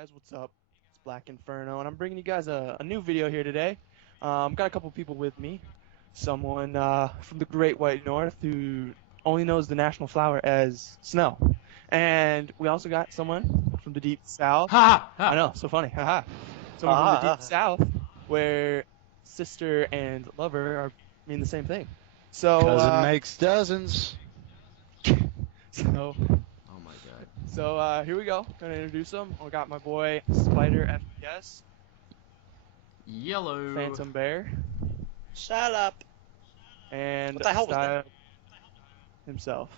guys, what's up? It's Black Inferno, and I'm bringing you guys a new video here today. Got a couple people with me. Someone from the Great White North who only knows the national flower as snow. And we also got someone from the Deep South. Ha I ha! know, so funny. Haha. Someone from the Deep Ah, South where sister and lover are mean the same thing. So, cousin makes dozens. so Oh my god. Here we go. Gonna introduce them. We got my boy SpiderFPS, Yellow. Phantom Bear, Shut up. and What the hell was that? Style himself.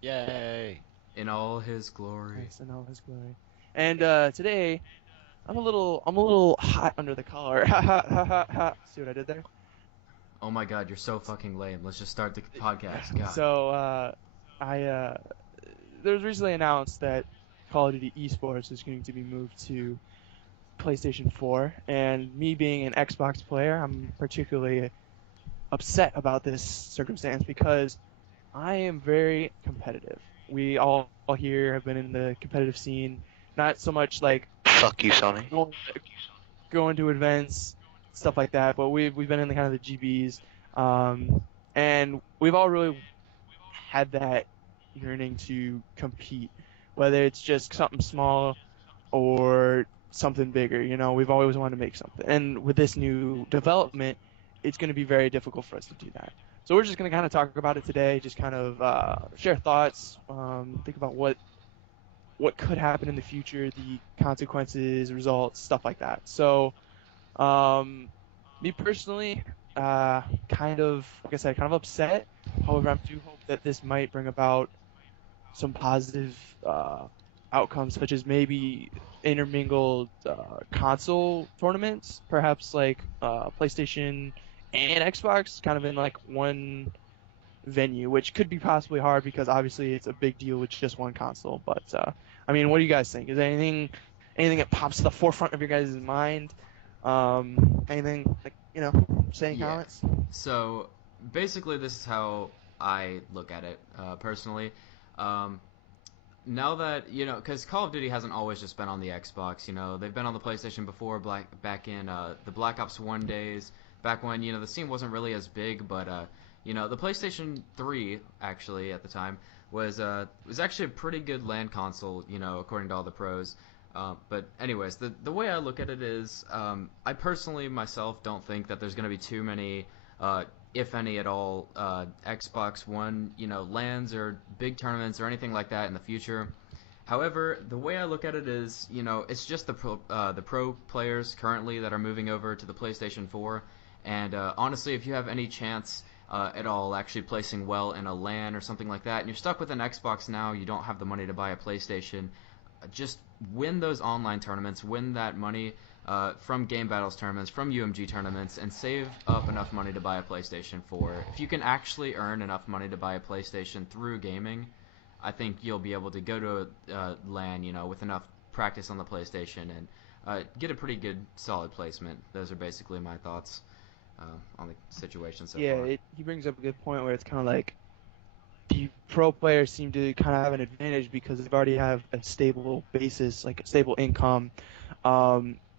Yay. In all his glory. Nice in all his glory. And today I'm a little hot under the collar. Ha ha ha ha ha. See what I did there? Oh my god, you're so fucking lame. Let's just start the podcast. God. So there was recently announced that Call of Duty Esports is going to be moved to PlayStation 4, and me being an Xbox player, I'm particularly upset about this circumstance because I am very competitive. We all here have been in the competitive scene, not so much like Fuck you, Sony. going to events, stuff like that, but we've been in the kind of the GBs, and we've all really had that yearning to compete, whether it's just something small or something bigger. You know, we've always wanted to make something. And with this new development, it's going to be very difficult for us to do that. So we're just going to kind of talk about it today, just kind of share thoughts, think about what could happen in the future, the consequences, results, stuff like that. So, me personally, kind of, like I said, kind of upset. However, I do hope that this might bring about some positive outcomes, such as maybe intermingled console tournaments, perhaps like PlayStation and Xbox, kind of in like one venue, which could be possibly hard because obviously it's a big deal with just one console. But I mean, what do you guys think? Is there anything that pops to the forefront of your guys' mind? Anything like saying Yeah. comments? So, basically, this is how I look at it, personally. Um, Now that, because Call of Duty hasn't always just been on the Xbox, they've been on the PlayStation before, back in the Black Ops 1 days, back when, the scene wasn't really as big, but, the PlayStation 3, actually, at the time, was actually a pretty good LAN console, according to all the pros. But anyways, the way I look at it is, I personally, myself, don't think that there's going to be too many, if any at all, Xbox One, LANs or big tournaments or anything like that in the future. However, the way I look at it is, it's just the pro players currently that are moving over to the PlayStation 4. And honestly, if you have any chance at all actually placing well in a LAN or something like that, and you're stuck with an Xbox now, you don't have the money to buy a PlayStation, just win those online tournaments, win that money from game battles tournaments, from UMG tournaments, and save up enough money to buy a PlayStation 4. If you can actually earn enough money to buy a PlayStation through gaming, I think you'll be able to go to a LAN, with enough practice on the PlayStation and get a pretty good, solid placement. Those are basically my thoughts on the situation so Yeah, far. he brings up a good point where it's kind of like the pro players seem to kind of have an advantage because they already have a stable basis, like a stable income.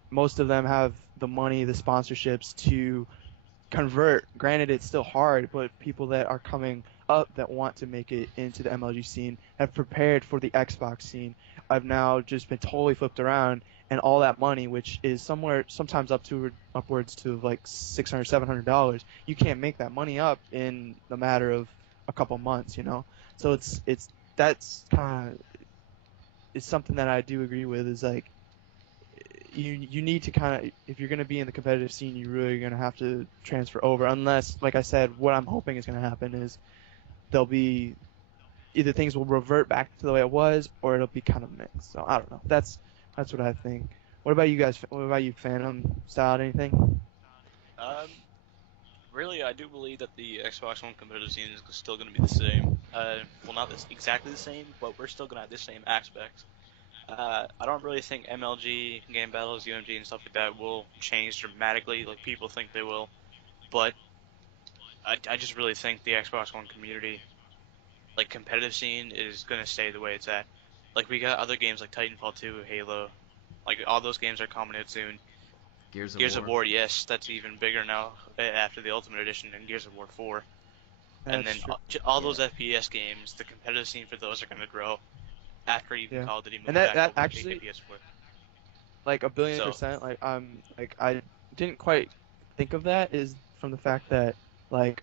Most of them have the money, the sponsorships to convert. Granted, it's still hard, but people that are coming up that want to make it into the MLG scene have prepared for the Xbox scene. I've now just been totally flipped around, and all that money, which is sometimes upwards to like $600, $700, you can't make that money up in a matter of a couple months, So that's kind of it's something that I do agree with. Is like you need to kind of, if you're going to be in the competitive scene, you're really going to have to transfer over, unless, like I said, what I'm hoping is going to happen is there'll be either things will revert back to the way it was, or it'll be kind of mixed. So I don't know. That's what I think. What about you guys? What about you, Phantom? Style, anything? Um, Really, I do believe that the Xbox One competitive scene is still going to be the same. Well, not exactly the same, but we're still going to have the same aspects. I don't really think MLG, game battles, UMG, and stuff like that will change dramatically like people think they will. But I just really think the Xbox One community, like competitive scene, is going to stay the way it's at. Like we got other games like Titanfall 2, Halo, like all those games are coming out soon. Gears of War, yes, that's even bigger now after the Ultimate Edition and Gears of War 4. And then That's true. all those FPS games, the competitive scene for those are going to grow after even Yeah. Call of Duty moves And back that over to actually, PS4. like a billion So, percent, like I didn't quite think of that is from the fact that like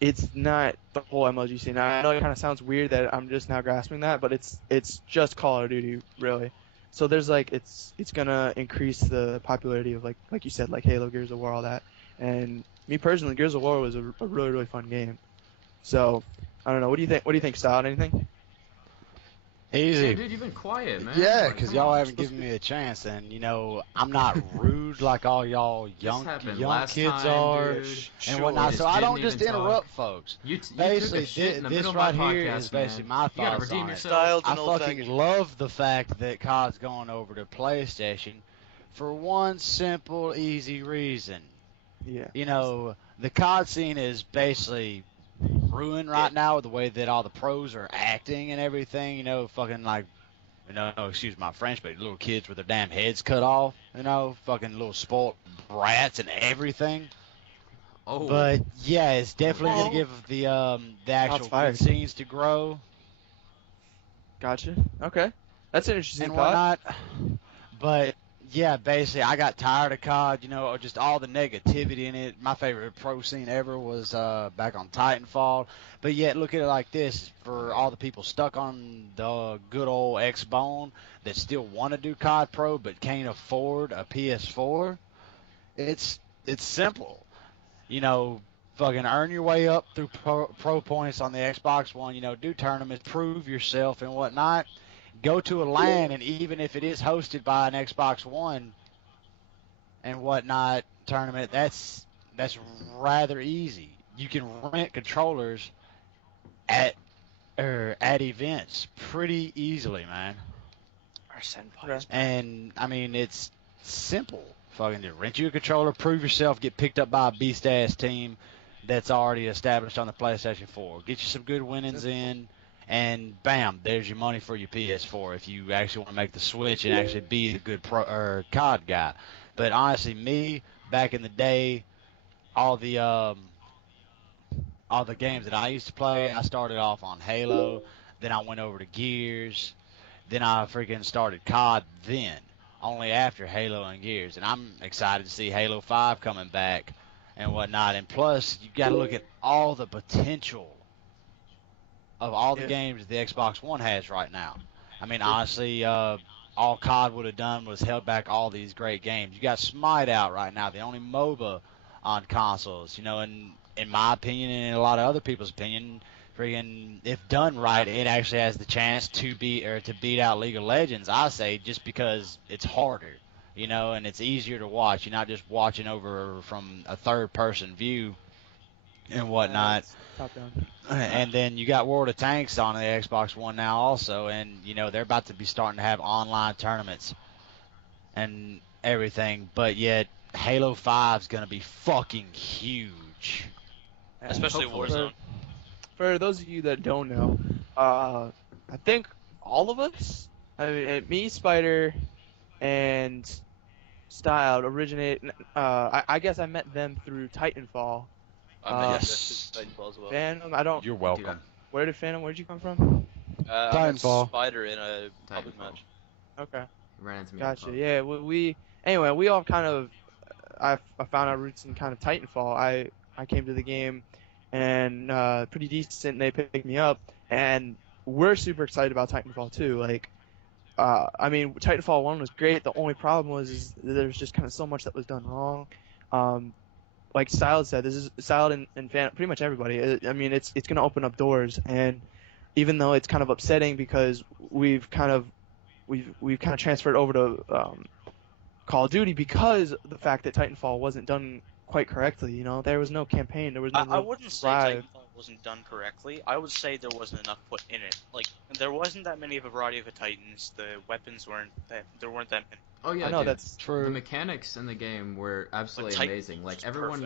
it's not the whole MLG scene. I know it kind of sounds weird that I'm just now grasping that, but it's just Call of Duty really. So there's like it's gonna increase the popularity of like you said, like Halo, Gears of War, all that. And me personally, Gears of War was a really fun game. So I don't know. What do you think? What do you think, Stott? Anything? Yeah, Easy. dude, you've been quiet, man. Yeah, Like, because come y'all on. haven't given me a chance, and I'm not rude like all y'all This young happened young last kids time, are dude. and whatnot. You So just I don't didn't just even interrupt talk. folks. You took Basically, a shit in the this middle of right my here podcast, is basically man. my You gotta thoughts redeem on it. yourself. Styled I and old fucking faggot. love the fact that COD's going over to PlayStation for one simple, easy reason. Yeah. The COD scene is basically ruined right now with the way that all the pros are acting and everything. Fucking like, excuse my French, but little kids with their damn heads cut off. Fucking little spoiled brats and everything. Oh, But yeah, it's definitely gonna Oh. give the Shots actual good fired. scenes to grow Gotcha. Okay. That's an interesting and thought. whatnot. But yeah, basically, I got tired of COD. Just all the negativity in it. My favorite pro scene ever was back on Titanfall. But yet, look at it like this: for all the people stuck on the good old Xbone that still want to do COD Pro but can't afford a PS4, it's simple. You know, Fucking earn your way up through pro points on the Xbox One. Do tournaments, prove yourself and whatnot. Go to a LAN, and even if it is hosted by an Xbox One and whatnot tournament, that's rather easy. You can rent controllers at at events pretty easily, man. Our senpai Okay. is back. And I mean, it's simple. Fucking just rent you a controller, prove yourself, get picked up by a beast ass team that's already established on the PlayStation 4. Get you some good winnings in, and bam, there's your money for your PS4 if you actually want to make the switch and actually be the good COD guy. But honestly, me back in the day, all the games that I used to play, I started off on Halo, then I went over to Gears, then I freaking started COD then, only after Halo and Gears. And I'm excited to see Halo 5 coming back and whatnot. And plus, you got to look at all the potential of all the Yeah. games the Xbox One has right now. I mean, honestly, all COD would have done was held back all these great games. You got Smite out right now, the only MOBA on consoles. And in my opinion, and in a lot of other people's opinion, friggin' if done right, it actually has the chance to beat out League of Legends. I say just because it's harder, and it's easier to watch. You're not just watching over from a third-person view and whatnot. It's top down. And then you got World of Tanks on the Xbox One now also, and they're about to be starting to have online tournaments and everything. But yet Halo 5 is gonna be fucking huge. Especially Hopefully. Warzone. For those of you that don't know, I think all of us, I mean, me, Spider, and Styled originate. I guess I met them through Titanfall. I met Yes. Titanfall as well. Phantom, I don't. You're welcome. Where did Phantom? Where'd you come from? I met Titanfall. Spider in a public Titanfall. match. Okay, You ran into me. gotcha. Yeah, anyway, we all kind of. I found our roots in kind of Titanfall. I came to the game, and pretty decent. And they picked me up, and we're super excited about Titanfall 2. Like, I mean, Titanfall 1 was great. The only problem was there's just kind of so much that was done wrong. Like Styled said, this is Styled and fan, pretty much everybody. I mean, it's gonna open up doors, and even though it's kind of upsetting because we've kind of transferred over to Call of Duty because the fact that Titanfall wasn't done quite correctly. There was no campaign. There was no I real wouldn't say drive. Titanfall wasn't done correctly. I would say there wasn't enough put in it. Like, there wasn't that many of a variety of the Titans. The weapons there weren't that many. Oh yeah, I know dude. that's True. The mechanics in the game were absolutely Titan amazing. Like was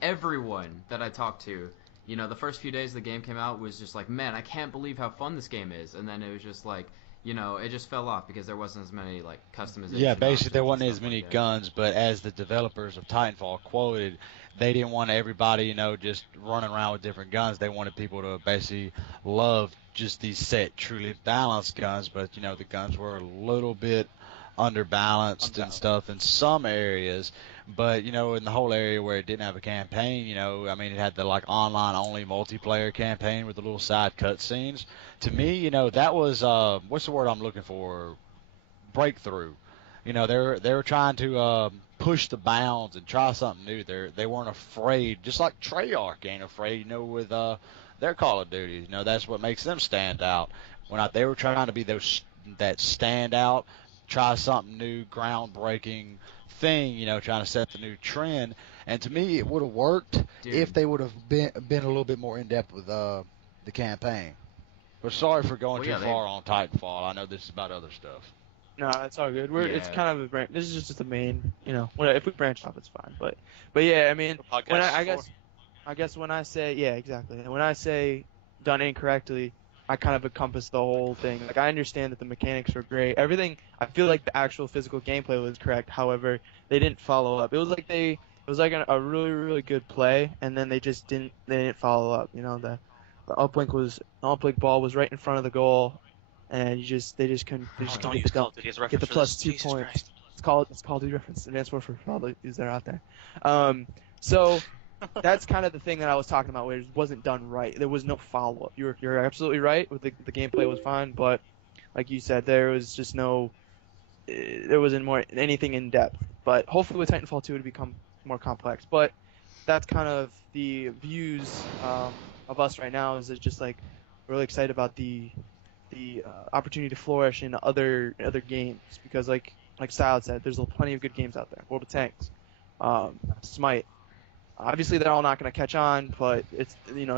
everyone that I talked to, the first few days the game came out was just like, man, I can't believe how fun this game is. And then it was just like, it just fell off because there wasn't as many like customization Yeah, basically options there and wasn't as stuff many like that. guns, but as the developers of Titanfall quoted, they didn't want everybody, just running around with different guns. They wanted people to basically love just these set, truly balanced guns, but the guns were a little bit underbalanced and Unbalanced. stuff in some areas. But in the whole area where it didn't have a campaign, I mean, it had the like online only multiplayer campaign with the little side cutscenes. To me, that was what's the word I'm looking for? Breakthrough. They were trying to push the bounds and try something new. They weren't afraid, just like Treyarch ain't afraid. With their Call of Duty. That's what makes them stand out. They were trying to be that stand out, try something new, groundbreaking thing. Trying to set the new trend. And to me, it would have worked if Dude. they would have been a little bit more in depth with the campaign. But sorry for going Well, too yeah, they far on Titanfall. I know this is about other stuff. No, it's all good. It's yeah. kind of a branch. This is just the main, if we branch off, it's fine. But yeah, I mean, What when podcast is I for? guess when I say, yeah, exactly. And when I say done incorrectly, I kind of encompass the whole thing. Like, I understand that the mechanics were great. Everything, I feel like the actual physical gameplay was correct. However, they didn't follow up. It was like a really, really good play, and then they didn't follow up. The uplink ball was right in front of the goal, and they Oh, just couldn't don't get use the Call dunk, of Duty as a get reference the for plus this. two Jesus points. Christ. It's called Duty reference, Advanced Warfare for all the dudes that are out there. So that's kind of the thing that I was talking about, where it wasn't done right. There was no follow up. You're absolutely right. With the gameplay was fine, but like you said, there wasn't more anything in depth. But hopefully with Titanfall 2 it'll become more complex. But that's kind of the views of us right now. Is it's just like really excited about the opportunity to flourish in other games, because like Style said, there's plenty of good games out there. World of Tanks, Smite. Obviously, they're all not going to catch on, but it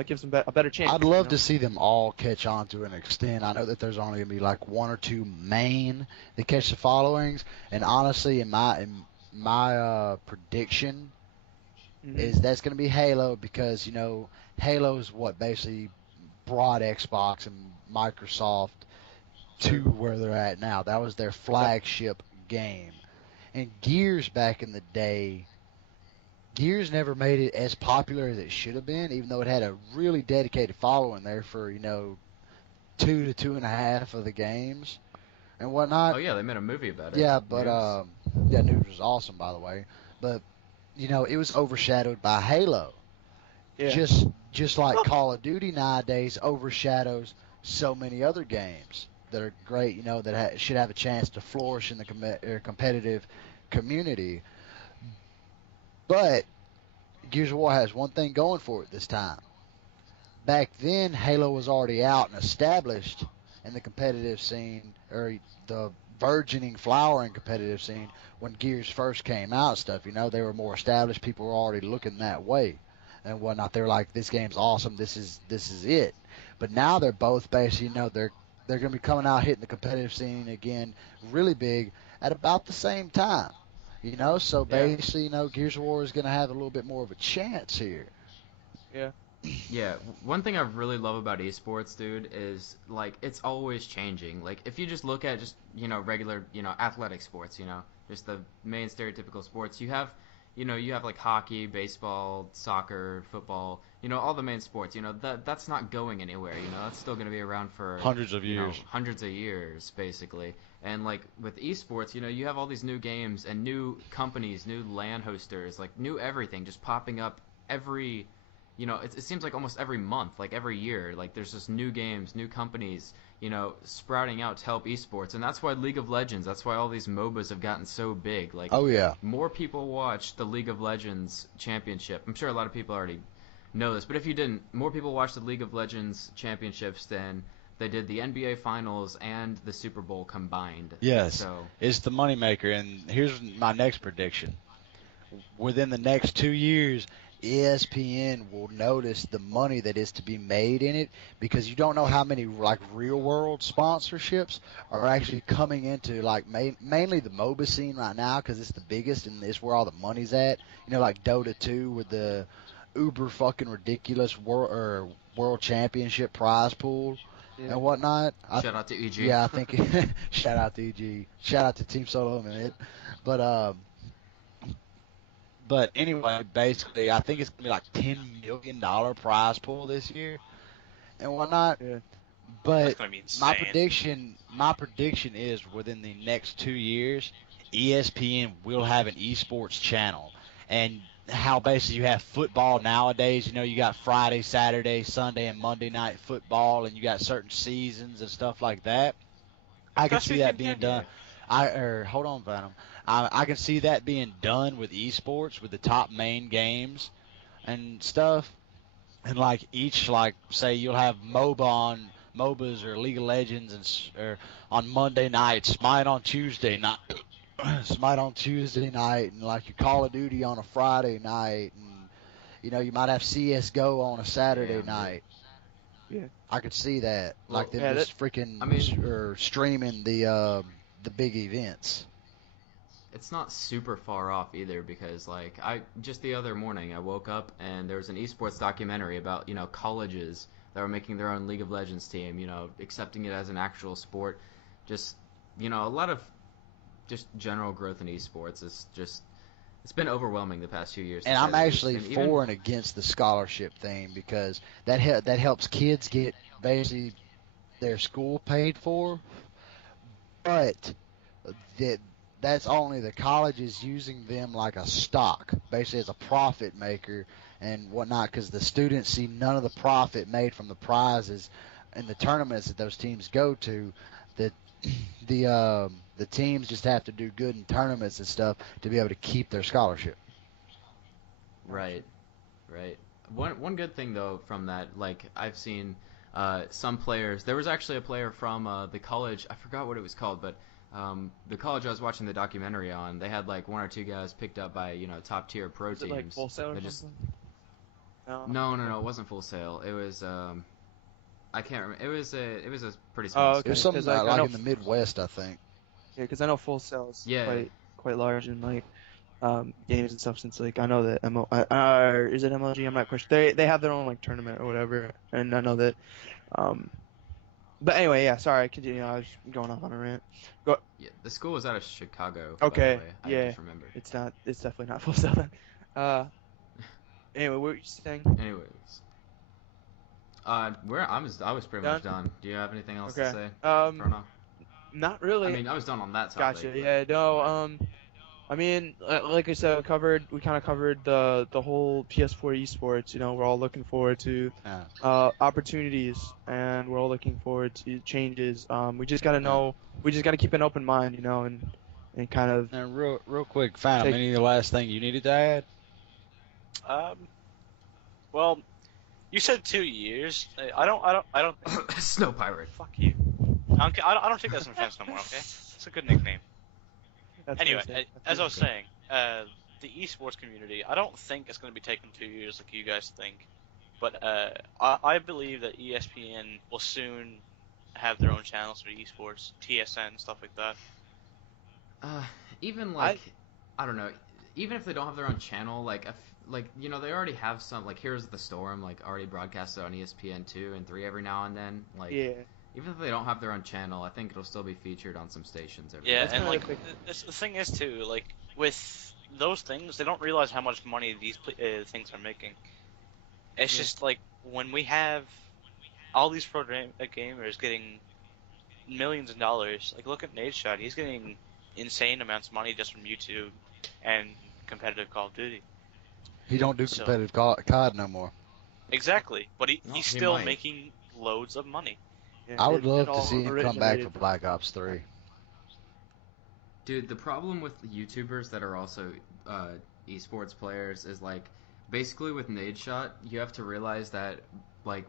gives them a better chance. I'd love to see them all catch on to an extent. I know that there's only going to be like one or two main that catch the followings, and honestly, in my prediction Hmm. is that's going to be Halo, because Halo's what basically brought Xbox and Microsoft to where they're at now. That was their flagship game. And Gears back in the day, Gears never made it as popular as it should have been, even though it had a really dedicated following there for 2 to 2.5 of the games and Oh whatnot. yeah, they made a movie about it. Yeah, but News. yeah, news was awesome, by the way. But it was overshadowed by Halo, Yeah. just like Call of Duty nowadays overshadows so many other games that are great. That should have a chance to flourish in the competitive community. But Gears of War has one thing going for it this time. Back then, Halo was already out and established in the competitive scene, or the burgeoning, flowering competitive scene when Gears first came out and stuff. They were more established. People were already looking that way and whatnot. They're like, this game's awesome. This is it. But now they're both basically, they're going to be coming out hitting the competitive scene again, really big at about the same time. So Yeah. basically, Gears of War is going to have a little bit more of a chance here. Yeah. Yeah, one thing I really love about esports, dude, is like it's always changing. Like if you just look at just regular athletic sports, just the main stereotypical sports, you have like hockey, baseball, soccer, football, all the main sports. That's not going anywhere. That's still going to be around for Hundreds of years. hundreds of years basically. And like with esports, you have all these new games and new companies, new LAN hosters, like new everything just popping up every it seems like almost every month, like every year, like there's just new games, new companies, sprouting out to help esports. And that's why League of Legends, that's why all these MOBAs have gotten so big. Like, Oh yeah. more people watch the League of Legends championship. I'm sure a lot of people already know this, but if you didn't, more people watch the League of Legends championships than they did the NBA Finals and the Super Bowl combined. Yes, So, it's the moneymaker. And here's my next prediction. Within the next 2 years, ESPN will notice the money that is to be made in it, because you don't know how many like real world sponsorships are actually coming into like mainly the MOBA scene right now, because it's the biggest and it's where all the money's at. Like Dota 2 with the uber fucking ridiculous world championship prize pool. Yeah. and whatnot. Shout out to EG. Yeah, I think shout out to EG, shout out to Team Solo man. But but anyway, basically, I think it's gonna be like $10 million prize pool this year and whatnot. Yeah. That's But gonna be my insane. prediction is within the next 2 years, ESPN will have an esports channel. And how basically you have football nowadays, you got Friday, Saturday, Sunday, and Monday night football, and you got certain seasons and stuff like that. I can That's see what you that can being do. done. Hold on, Venom. I can see that being done with esports, with the top main games and stuff, and like each, like say you'll have MOBAs or League of Legends or on Monday night, Smite on Tuesday night, Smite on Tuesday night, and like your Call of Duty on a Friday night, and you might have CS:GO on a Saturday Damn, dude. night. Yeah. I could see that, like Well, them Yeah. just I freaking mean, or streaming the big events. it's not super far off either because like I just the other morning I woke up and there was an esports documentary about colleges that were making their own League of Legends team, accepting it as an actual sport. Just a lot of just general growth in esports is just it's been overwhelming the past few years. To And say I'm the least. actually And even for and against the scholarship thing because that helps kids get basically their school paid for, but that that's only the colleges using them like a stock, basically as a profit maker and whatnot, because the students see none of the profit made from the prizes and the tournaments that those teams go to. That the teams just have to do good in tournaments and stuff to be able to keep their scholarship. right, right. One good thing though from that, like I've seen some players. There was actually a player from the college. I forgot what it was called, but the college I was watching the documentary on, they had like one or two guys picked up by top tier pro Is it teams. like Full Sail or that just something? No. no, it wasn't Full Sail. It was I can't remember. It was a pretty Oh, small okay. It was school. something 'Cause, like, I like know in the Midwest, I think. Yeah, because I know Full Sail is Yeah, quite large in like games and stuff. Since like I know that is it MLG? I'm not quite sure. They have their own like tournament or whatever, and I know that. Um, but anyway, yeah. Sorry, continue. I was going off on a rant. Go. yeah. The school was out of Chicago, by the Okay. way. I Yeah. just remembered. It's not. It's definitely not Full Sail then. Uh. Anyway, what were you saying? Anyways, I was pretty much done. Do you have anything else to Okay. say, Frono? Not I really. mean, I was done on that topic. Gotcha. But Yeah. No. go ahead. I mean, like I said, we kind of covered the whole PS4 esports. We're all looking forward to Yeah. opportunities, and we're all looking forward to changes. We just gotta Yeah. know, we just gotta keep an open mind, and kind of And real quick, Phantom, take. any last thing you needed to add? Um, well, you said 2 years. I don't think. Snow pirate. Fuck you. I don't take that as an offense no more. Okay, it's a good nickname. That's Anyway, what I said. as I was saying, the esports community, I don't think it's going to be taking 2 years like you guys think, but I believe that ESPN will soon have their own channels for esports, TSN, stuff like that. Uh, even I like I don't know. Even if they don't have their own channel, they already have some like Heroes of the Storm like already broadcasted on ESPN 2 and 3 every now and then. Like Yeah, even if they don't have their own channel, I think it'll still be featured on some stations every Yeah, now that's and and kind then. of like the the thing is too, like with those things, they don't realize how much money these things are making. It's Yeah. just like when we have all these gamers getting millions of dollars. Like look at Nadeshot, he's getting insane amounts of money just from YouTube and competitive Call of Duty. He don't do So competitive COD no more. exactly, but No, he's he still might. making loads of money. yeah, I would it love to all see him come back originated for from. Black Ops 3. Dude, the problem with YouTubers that are also esports players is like basically with Nadeshot, you have to realize that like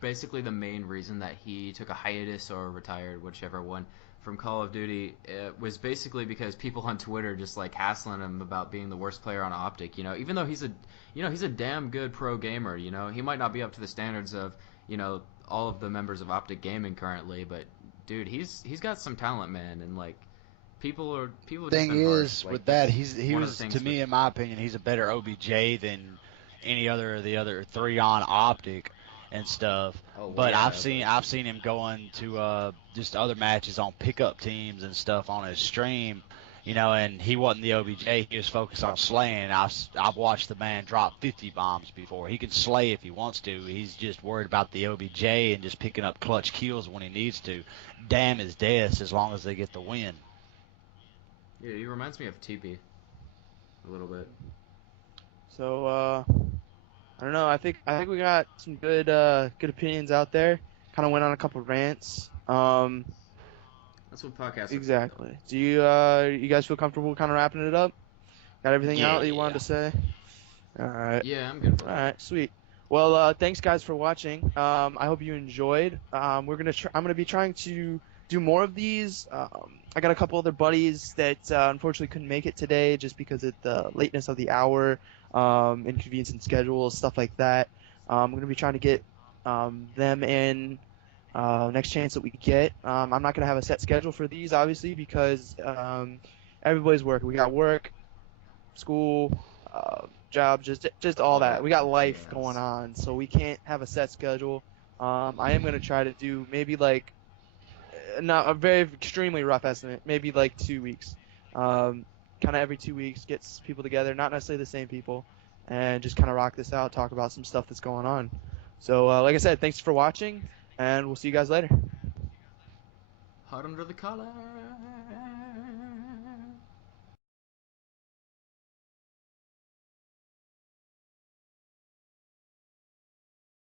basically the main reason that he took a hiatus or retired, whichever one, from Call of Duty was basically because people on Twitter just like hassling him about being the worst player on Optic. Even though he's a damn good pro gamer. He might not be up to the standards of all of the members of Optic Gaming currently, but dude, he's got some talent, man, and like people have just Thing been harsh. is, Like with that, that's he one of the was, things to with me, in my opinion, he's a better OBJ than any other of the other three on Optic. and stuff. Oh, But yeah, I've seen him going to just other matches on pickup teams and stuff on his stream, you know, and he wasn't the OBJ. He was focused on slaying. I've watched the man drop 50 bombs before. He can slay if he wants to. He's just worried about the OBJ and just picking up clutch kills when he needs to. Damn his deaths as long as they get the win. Yeah, he reminds me of TP a little bit. So I don't know. I think we got some good opinions out there. Kind of went on a couple rants. That's what podcasts are for. Exactly. Do you you guys feel comfortable kind of wrapping it up? Got everything out that you wanted to say? All right. Yeah, I'm good for All that. right, sweet. Well, thanks guys for watching. I hope you enjoyed. I'm gonna be trying to do more of these. I got a couple other buddies that unfortunately couldn't make it today just because of the lateness of the hour, inconvenience in schedules, stuff like that. I'm gonna be trying to get them in next chance that we get. I'm not gonna have a set schedule for these obviously because everybody's working. We got work, school, job, just all that. We got life going on, so we can't have a set schedule. I am gonna try to do maybe like not a very extremely rough estimate, maybe like 2 weeks. Kind of every 2 weeks, gets people together, not necessarily the same people, and just kind of rock this out, talk about some stuff that's going on. So, like I said, thanks for watching, and we'll see you guys later. Hot under the collar.